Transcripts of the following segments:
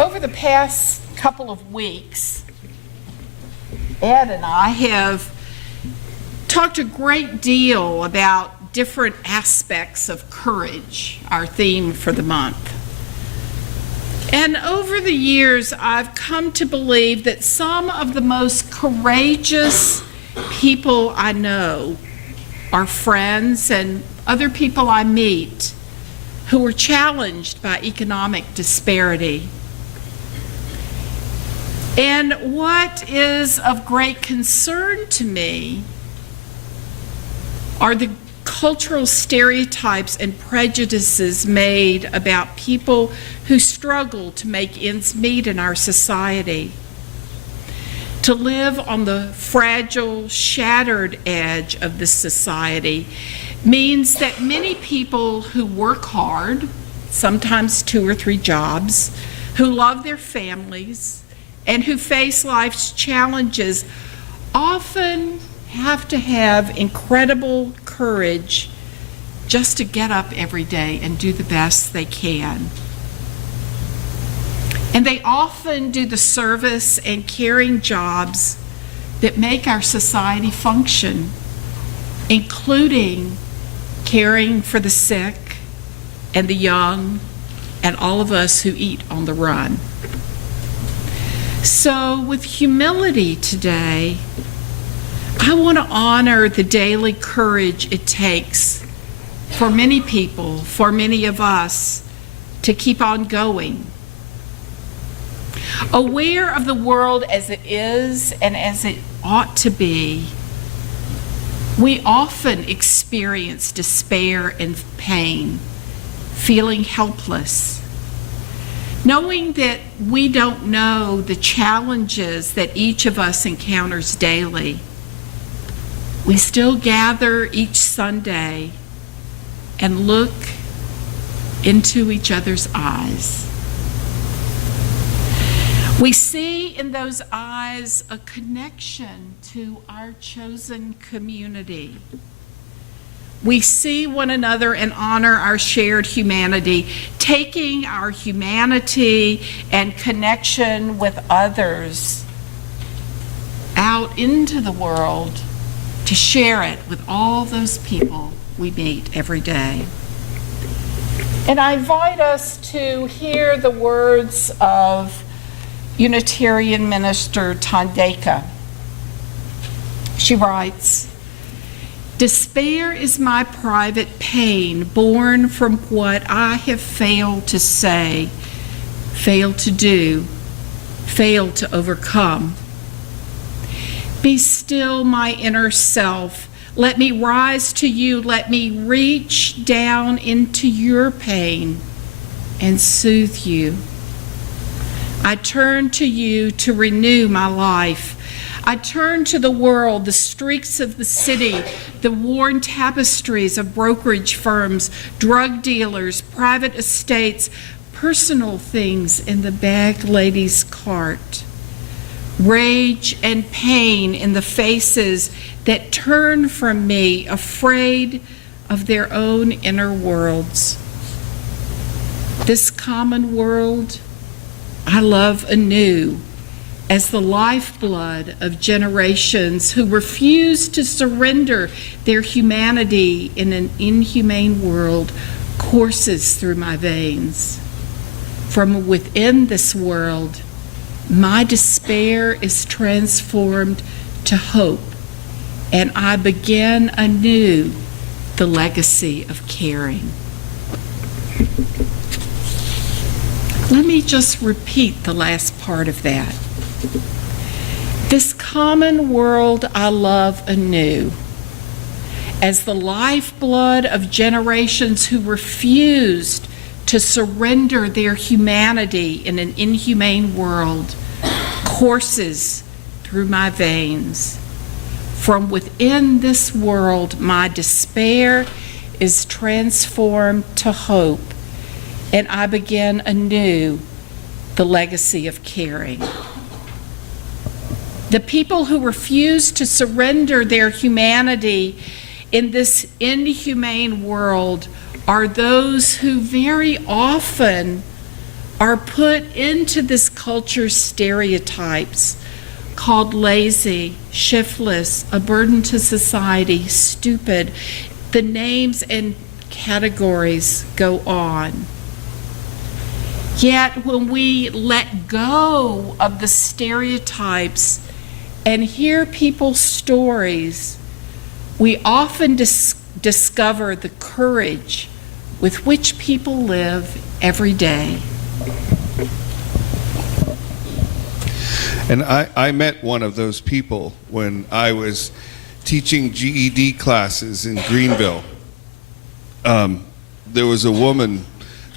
Over the past couple of weeks, Ed and I have talked a great deal about different aspects of courage, our theme for the month. And over the years, I've come to believe that some of the most courageous people I know are friends and other people I meet who are challenged by economic disparity. And what is of great concern to me are the cultural stereotypes and prejudices made about people who struggle to make ends meet in our society. To live on the fragile, shattered edge of this society means that many people who work hard, sometimes 2 or 3 jobs, who love their families, and who face life's challenges often have to have incredible courage just to get up every day and do the best they can. And they often do the service and caring jobs that make our society function, including caring for the sick and the young and all of us who eat on the run. So with humility today, I want to honor the daily courage it takes for many people, for many of us, to keep on going. Aware of the world as it is and as it ought to be, we often experience despair and pain, feeling helpless. Knowing that we don't know the challenges that each of us encounters daily, we still gather each Sunday and look into each other's eyes. We see in those eyes a connection to our chosen community. We see one another and honor our shared humanity, taking our humanity and connection with others out into the world to share it with all those people we meet every day. And I invite us to hear the words of Unitarian minister Tandeka. She writes, "Despair is my private pain born from what I have failed to say, failed to do, failed to overcome. Be still, my inner self. Let me rise to you. Let me reach down into your pain and soothe you. I turn to you to renew my life. I turn to the world, the streets of the city, the worn tapestries of brokerage firms, drug dealers, private estates, personal things in the bag lady's cart. Rage and pain in the faces that turn from me, afraid of their own inner worlds. This common world I love anew as the lifeblood of generations who refuse to surrender their humanity in an inhumane world courses through my veins. From within this world, my despair is transformed to hope, and I begin anew the legacy of caring." Let me just repeat the last part of that. This common world I love anew, as the lifeblood of generations who refused to surrender their humanity in an inhumane world, courses through my veins. From within this world, my despair is transformed to hope, and I begin anew the legacy of caring. The people who refuse to surrender their humanity in this inhumane world are those who very often are put into this culture's stereotypes called lazy, shiftless, a burden to society, stupid. The names and categories go on. Yet when we let go of the stereotypes and hear people's stories, we often discover the courage with which people live every day. And I met one of those people when I was teaching GED classes in Greenville. There was a woman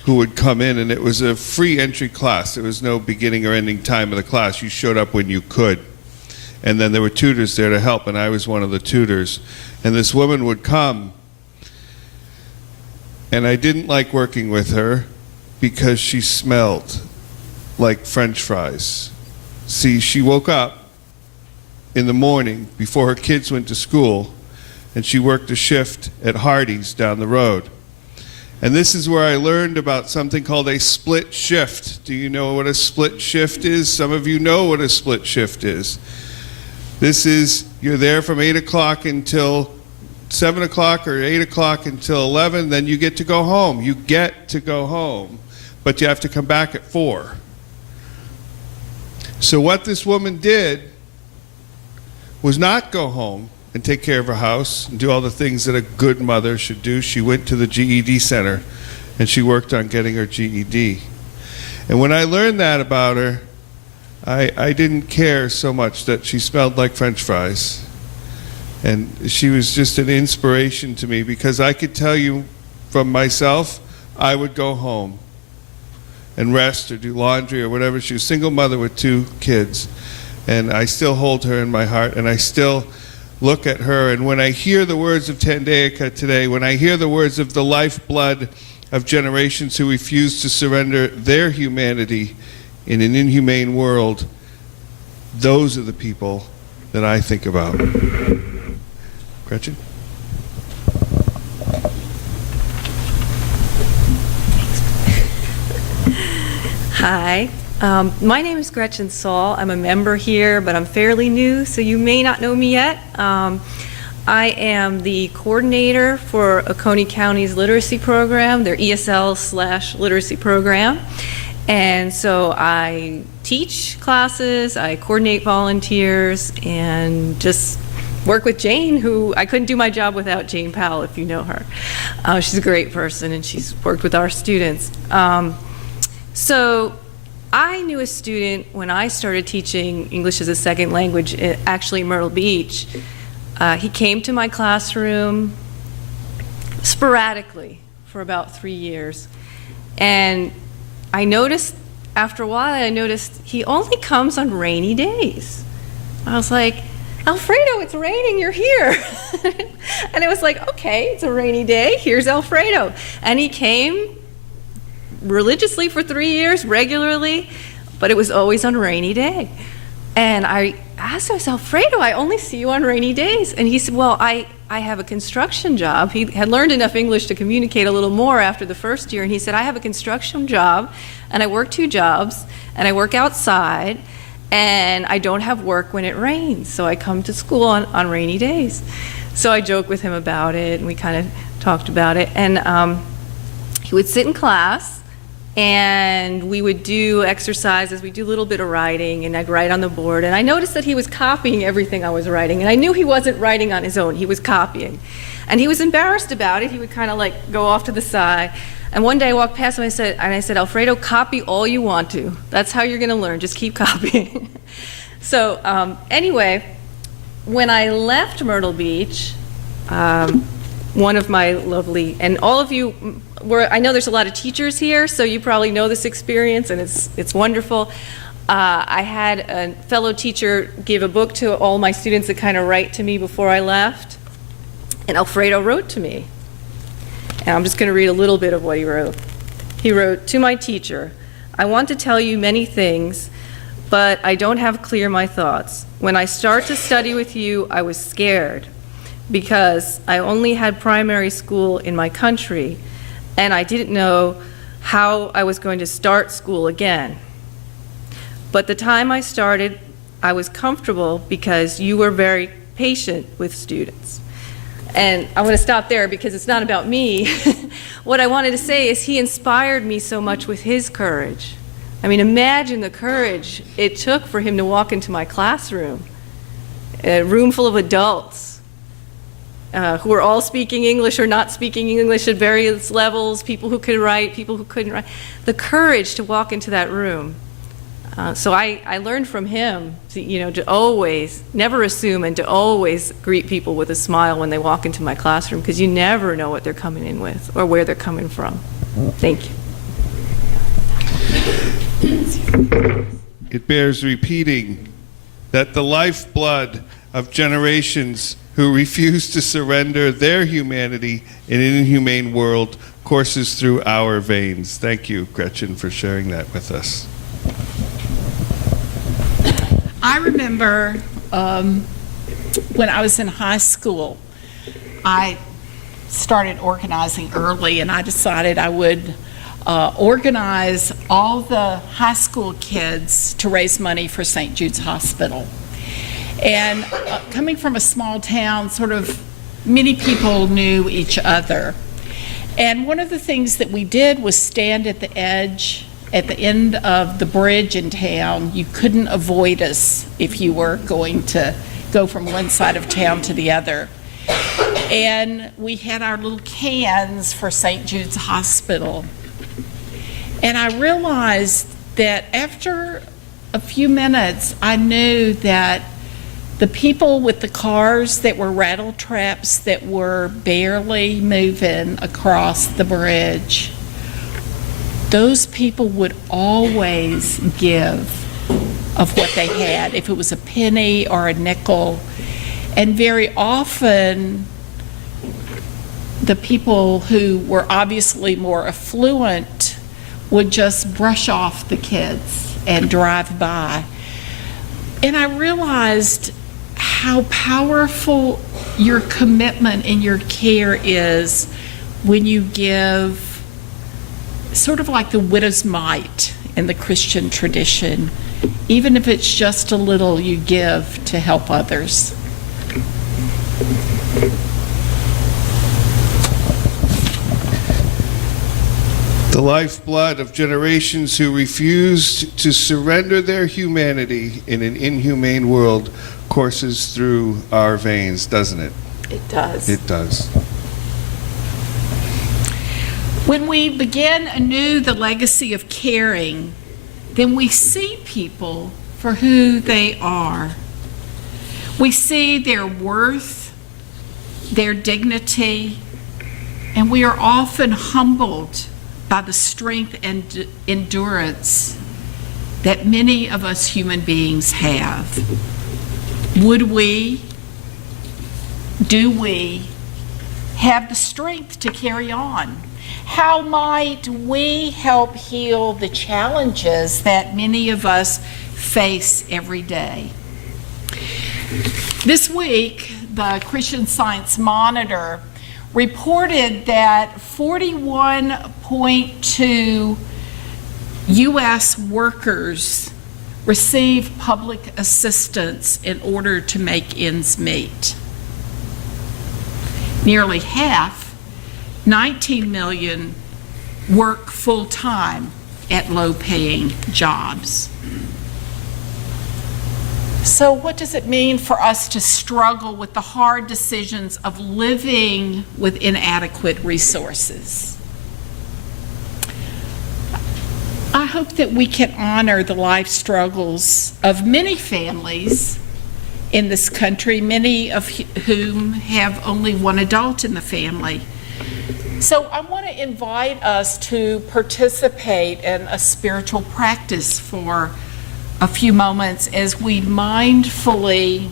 who would come in, and it was a free entry class. There was no beginning or ending time of the class. You showed up when you could. And then there were tutors there to help, and I was one of the tutors. And this woman would come, and I didn't like working with her because she smelled like French fries. See, she woke up in the morning before her kids went to school, and she worked a shift at Hardee's down the road. And this is where I learned about something called a split shift. Do you know what a split shift is? Some of you know what a split shift is. This is, you're there from 8 o'clock until 7 o'clock or 8 o'clock until 11, then you get to go home. You get to go home, but you have to come back at 4. So what this woman did was not go home and take care of her house and do all the things that a good mother should do. She went to the GED center and she worked on getting her GED. And when I learned that about her, I didn't care so much that she smelled like French fries. And she was just an inspiration to me, because I could tell you from myself, I would go home and rest or do laundry or whatever. She was a single mother with 2 kids. And I still hold her in my heart, and I still look at her. And when I hear the words of Tandayika today, when I hear the words of the lifeblood of generations who refuse to surrender their humanity in an inhumane world, those are the people that I think about. Gretchen? Hi, my name is Gretchen Saul. I'm a member here, but I'm fairly new, so you may not know me yet. I am the coordinator for Oconee County's literacy program, their ESL/literacy program. And so I teach classes, I coordinate volunteers, and just work with Jane, who I couldn't do my job without Jane Powell, if you know her. She's a great person, and she's worked with our students. So I knew a student when I started teaching English as a second language, actually in Myrtle Beach. He came to my classroom sporadically for about 3 years. And I noticed, after a while, I noticed he only comes on rainy days. I was like, Alfredo, it's raining, you're here. And it was like, okay, it's a rainy day, here's Alfredo. And he came religiously for 3 years, regularly, but it was always on a rainy day. And I asked him, Alfredo, I only see you on rainy days. And he said, well, I have a construction job. He had learned enough English to communicate a little more after the first year, and he said, I have a construction job, and I work 2 jobs, and I work outside, and I don't have work when it rains, so I come to school on rainy days. So I joked with him about it, and we kind of talked about it. And he would sit in class, and we would do exercises. We'd do a little bit of writing, and I'd write on the board. And I noticed that he was copying everything I was writing, and I knew he wasn't writing on his own. He was copying. And he was embarrassed about it. He would kind of like go off to the side. And one day I walked past him, and I said, Alfredo, copy all you want to. That's how you're going to learn. Just keep copying. So anyway, when I left Myrtle Beach, one of my lovely, and all of you I know there's a lot of teachers here, so you probably know this experience, and it's wonderful. I had a fellow teacher give a book to all my students that kind of write to me before I left, and Alfredo wrote to me. And I'm just going to read a little bit of what he wrote. He wrote, to my teacher, I want to tell you many things, but I don't have clear my thoughts. When I start to study with you, I was scared because I only had primary school in my country, and I didn't know how I was going to start school again. But the time I started, I was comfortable because you were very patient with students. And I want to stop there because it's not about me. What I wanted to say is he inspired me so much with his courage. I mean, imagine the courage it took for him to walk into my classroom, a room full of adults who were all speaking English or not speaking English at various levels, people who could write, people who couldn't write. The courage to walk into that room. So I learned from him to always, never assume, and to always greet people with a smile when they walk into my classroom, because you never know what they're coming in with or where they're coming from. Thank you. It bears repeating that the lifeblood of generations who refuse to surrender their humanity in an inhumane world courses through our veins. Thank you, Gretchen, for sharing that with us. I remember when I was in high school, I started organizing early, and I decided I would organize all the high school kids to raise money for St. Jude's Hospital. And coming from a small town, sort of many people knew each other. And one of the things that we did was stand at the edge, at the end of the bridge in town. You couldn't avoid us if you were going to go from one side of town to the other. And we had our little cans for St. Jude's Hospital. And I realized that after a few minutes, I knew that the people with the cars that were rattle traps that were barely moving across the bridge, those people would always give of what they had, if it was a penny or a nickel. And very often, the people who were obviously more affluent would just brush off the kids and drive by. And I realized how powerful your commitment and your care is when you give, sort of like the widow's mite in the Christian tradition. Even if it's just a little, you give to help others. The lifeblood of generations who refused to surrender their humanity in an inhumane world courses through our veins, doesn't it? It does. It does. When we begin anew the legacy of caring, then we see people for who they are. We see their worth, their dignity, and we are often humbled by the strength and endurance that many of us human beings have. Do we have the strength to carry on? How might we help heal the challenges that many of us face every day? This week, the Christian Science Monitor reported that 41.2 U.S. workers receive public assistance in order to make ends meet. Nearly half, 19 million, work full-time at low-paying jobs. So what does it mean for us to struggle with the hard decisions of living with inadequate resources? I hope that we can honor the life struggles of many families in this country, many of whom have only one adult in the family. So I want to invite us to participate in a spiritual practice for a few moments as we mindfully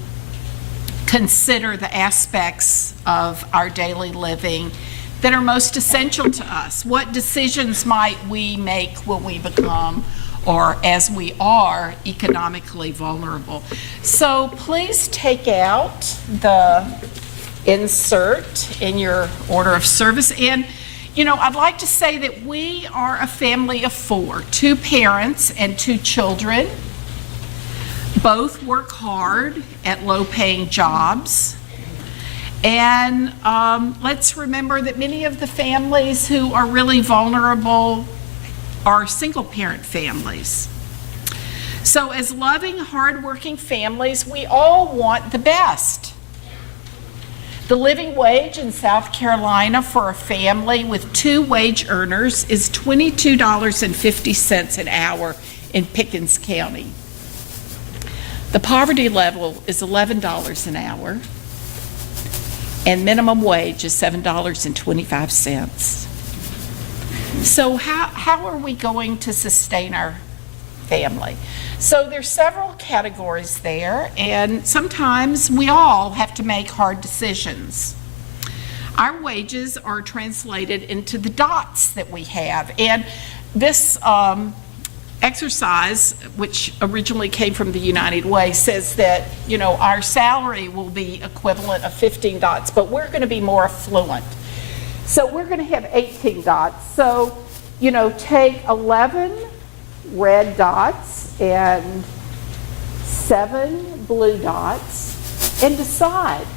consider the aspects of our daily living that are most essential to us. What decisions might we make when we become, or as we are, economically vulnerable? So please take out the insert in your order of service. And You know, I'd like to say that we are a family of four, 2 parents and 2 children. Both work hard at low-paying jobs. And let's remember that many of the families who are really vulnerable are single-parent families. So as loving, hardworking families, we all want the best. The living wage in South Carolina for a family with 2 wage earners is $22.50 an hour in Pickens County. The poverty level is $11 an hour, and minimum wage is $7.25. So how are we going to sustain our family? So there's several categories there, and sometimes we all have to make hard decisions. Our wages are translated into the dots that we have, and this exercise, which originally came from the United Way, says that, you know, our salary will be equivalent of 15 dots, but we're going to be more affluent. So we're going to have 18 dots. So, you know, take 11 red dots and 7 blue dots and decide,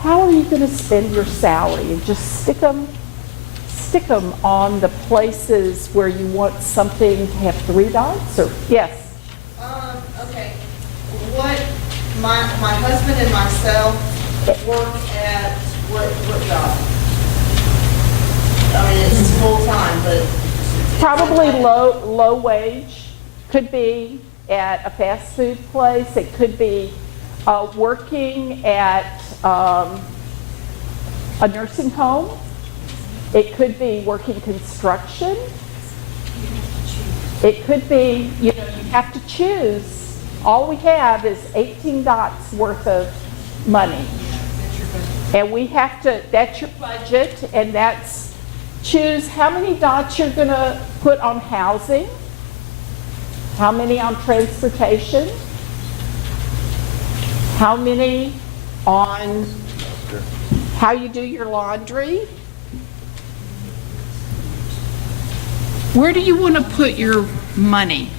how are you going to spend your salary? And just stick them on the places where you want something to have 3 dots, or yes? Okay. What my husband and myself work at what job? I mean, it's full time, but Probably low wage. Could be at a fast food place. It could be working at a nursing home. It could be working construction. It could be, you know, you have to choose. All we have is 18 dots worth of money. And we have to, that's your budget, and that's, choose how many dots you're going to put on housing, how many on transportation, how many on how you do your laundry. Where do you want to put your money?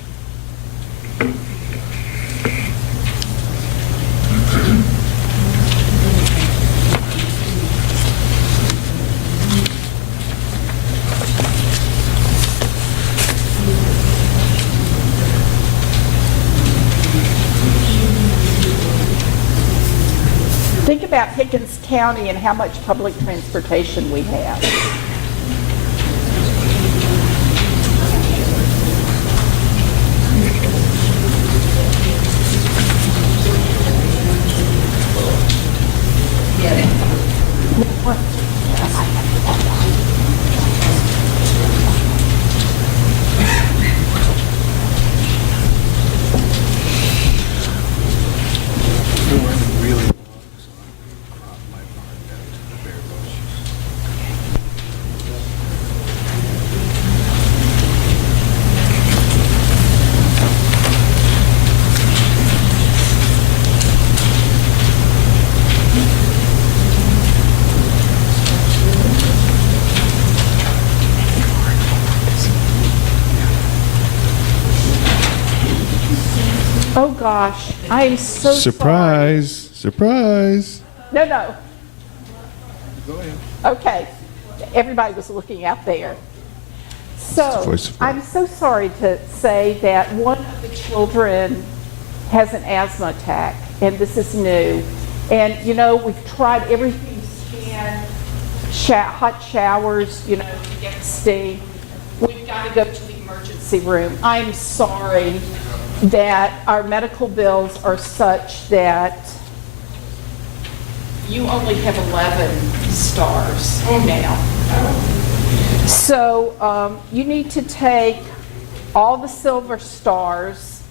Think about Pickens County and how much public transportation we have. Oh gosh, I am so Surprise, surprise. sorry. No. Go ahead. Okay, everybody was looking out there. So, voice of I'm so sorry to say that one of the children has an asthma attack, and this is new. And, you know, we've tried everything we can, hot showers, you know, to get the steam. We've got to go to the emergency room. I'm sorry that our medical bills are such that you only have 11 stars now. So you need to take all the silver stars.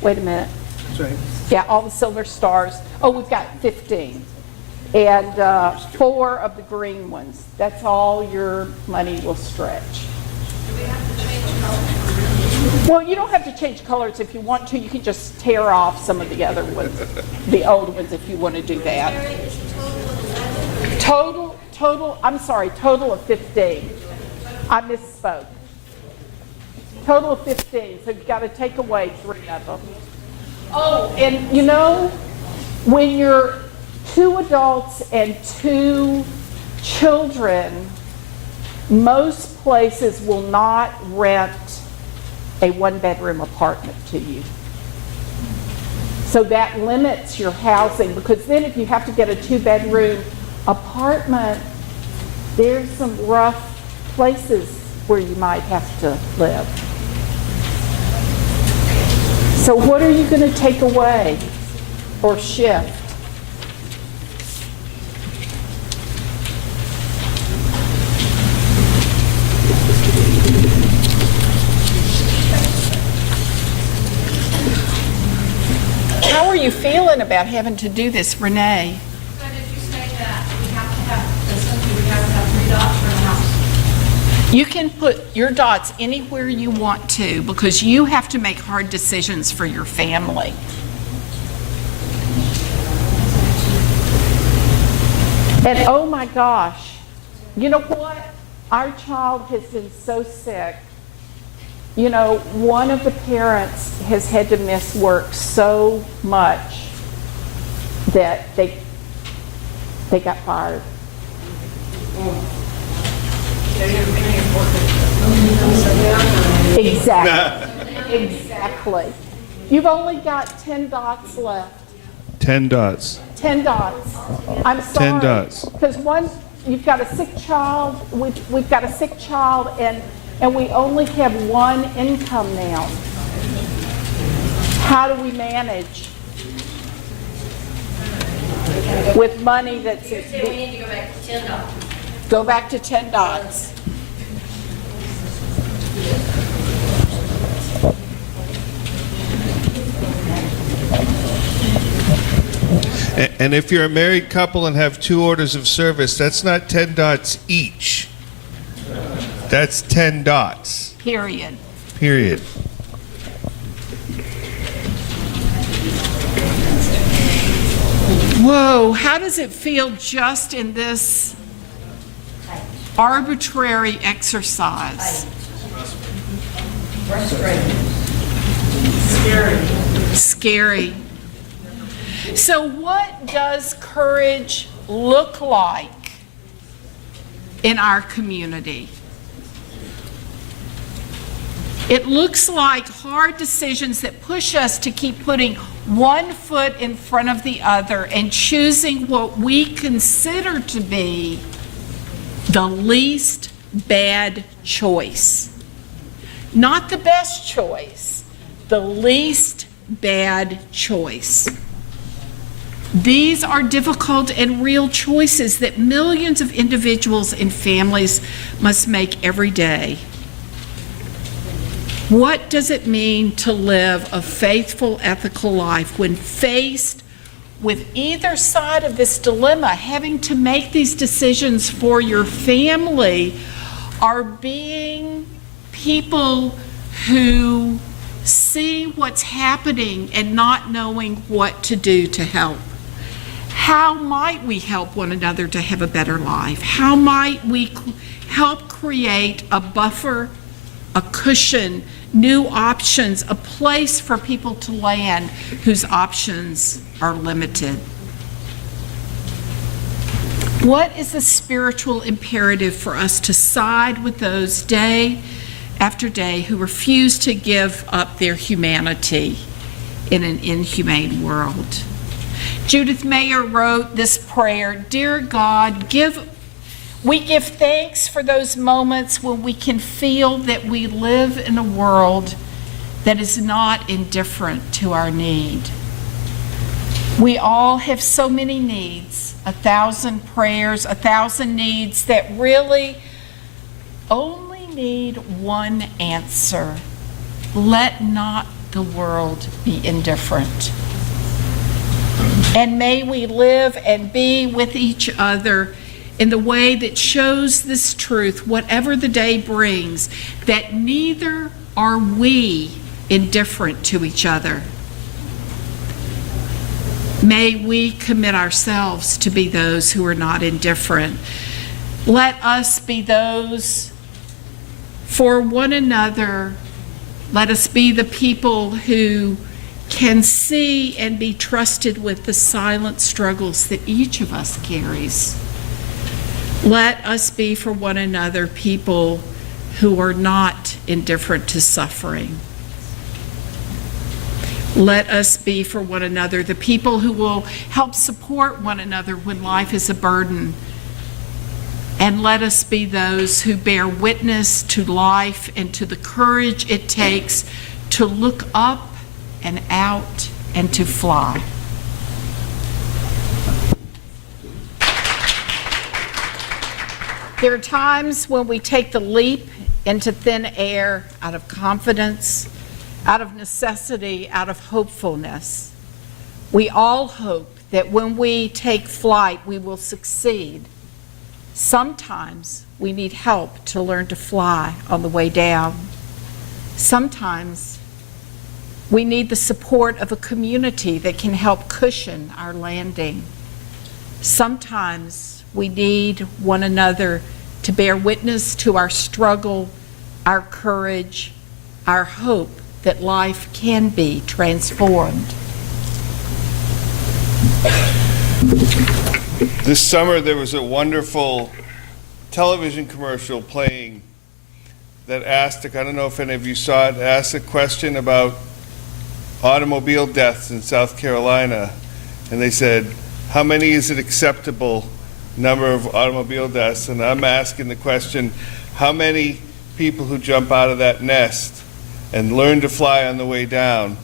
Wait a minute. That's right. Yeah, all the silver stars. Oh, we've got 15. And 4 of the green ones. That's all your money will stretch. do we have to change colors? Well, you don't have to change colors if you want to. You can just tear off some of the other ones, the old ones, if you want to do that. Total total of 15. I misspoke. Total of 15, so you've got to take away 3 of them. Oh, and you know, when you're 2 adults and 2 children, most places will not rent a 1-bedroom apartment to you. So that limits your housing, because then if you have to get a 2-bedroom apartment, there's some rough places where you might have to live. So what are you going to take away or shift? How are you feeling about having to do this, Renee? So did you say that we have to have, essentially we have to have 3 dots for the house? You can put your dots anywhere you want to, because you have to make hard decisions for your family. And oh my gosh, you know what? Our child has been so sick. You know, one of the parents has had to miss work so much that they got fired. Exactly. You've only got 10 dots left. 10 dots. 10 dots. I'm sorry. 10 dots. Because you've got a sick child. We've got a sick child, and we only have 1 income now. How do we manage with money that's... We need to go back to 10 dots. Go back to 10 dots. And if you're a married couple and have 2 orders of service, that's not 10 dots each. That's 10 dots. Period. Period. Whoa, how does it feel just in this arbitrary exercise? Frustrating. Scary. So what does courage look like in our community? It looks like hard decisions that push us to keep putting one foot in front of the other and choosing what we consider to be the least bad choice. Not the best choice, the least bad choice. These are difficult and real choices that millions of individuals and families must make every day. What does it mean to live a faithful, ethical life when faced with either side of this dilemma, having to make these decisions for your family, or being people who see what's happening and not knowing what to do to help? How might we help one another to have a better life? How might we help create a buffer, a cushion, new options, a place for people to land whose options are limited? What is the spiritual imperative for us to side with those day after day who refuse to give up their humanity in an inhumane world? Judith Mayer wrote this prayer: Dear God, we give thanks for those moments when we can feel that we live in a world that is not indifferent to our need. We all have so many needs, 1,000 prayers, 1,000 needs that really only need one answer. Let not the world be indifferent. And may we live and be with each other in the way that shows this truth, whatever the day brings, that neither are we indifferent to each other. May we commit ourselves to be those who are not indifferent. Let us be those for one another. Let us be the people who can see and be trusted with the silent struggles that each of us carries. Let us be for one another people who are not indifferent to suffering. Let us be for one another the people who will help support one another when life is a burden. And let us be those who bear witness to life and to the courage it takes to look up and out and to fly. There are times when we take the leap into thin air out of confidence, out of necessity, out of hopefulness. We all hope that when we take flight, we will succeed. Sometimes we need help to learn to fly on the way down. Sometimes we need the support of a community that can help cushion our landing. Sometimes we need one another to bear witness to our struggle, our courage, our hope that life can be transformed. This summer there was a wonderful television commercial playing that asked, I don't know if any of you saw it, asked a question about automobile deaths in South Carolina. And they said, how many is it acceptable number of automobile deaths? And I'm asking the question, how many people who jump out of that nest and learn to fly on the way down,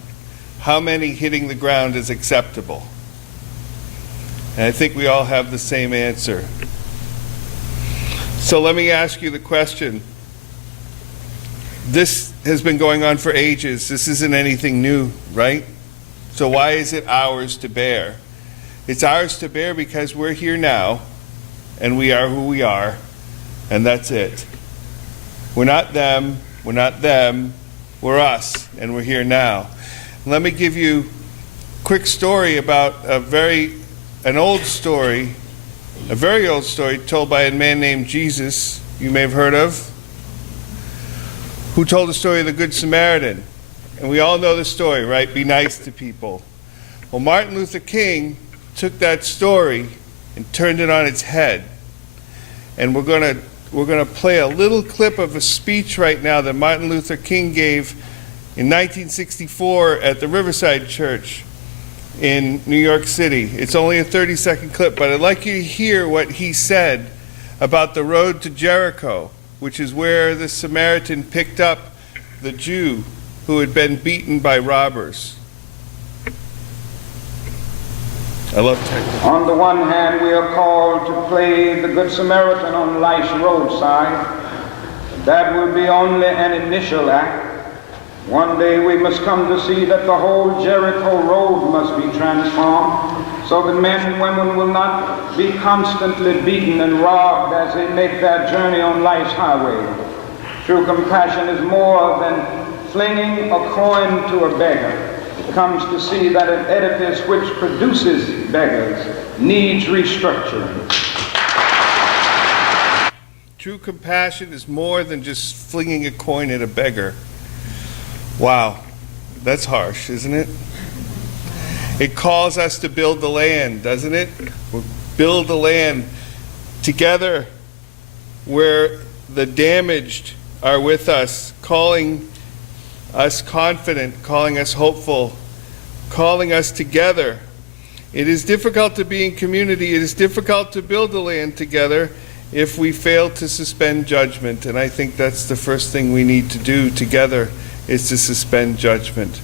how many hitting the ground is acceptable? And I think we all have the same answer. So let me ask you the question. This has been going on for ages. This isn't anything new, right? So why is it ours to bear? It's ours to bear because we're here now, and we are who we are, and that's it. We're not them, we're us, and we're here now. Let me give you a quick story about a very old story told by a man named Jesus, you may have heard of, who told the story of the Good Samaritan. And we all know the story, right? Be nice to people. Well, Martin Luther King took that story and turned it on its head. And we're going to play a little clip of a speech right now that Martin Luther King gave in 1964 at the Riverside Church in New York City. It's only a 30-second clip, but I'd like you to hear what he said about the road to Jericho, which is where the Samaritan picked up the Jew who had been beaten by robbers. I love technology. On the one hand, we are called to play the Good Samaritan on life's roadside. That will be only an initial act. One day we must come to see that the whole Jericho road must be transformed, so that men and women will not be constantly beaten and robbed as they make their journey on life's highway. True compassion is more than flinging a coin to a beggar. It comes to see that an edifice which produces beggars needs restructuring. True compassion is more than just flinging a coin at a beggar. Wow, that's harsh, isn't it? It calls us to build the land, doesn't it? We'll build the land together where the damaged are with us, calling us confident, calling us hopeful, calling us together. It is difficult to be in community. It is difficult to build the land together if we fail to suspend judgment. And I think that's the first thing we need to do together, is to suspend judgment.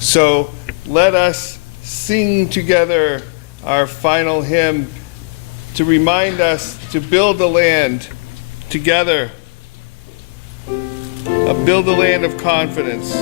So let us sing together our final hymn to remind us to build the land together, build the land of confidence.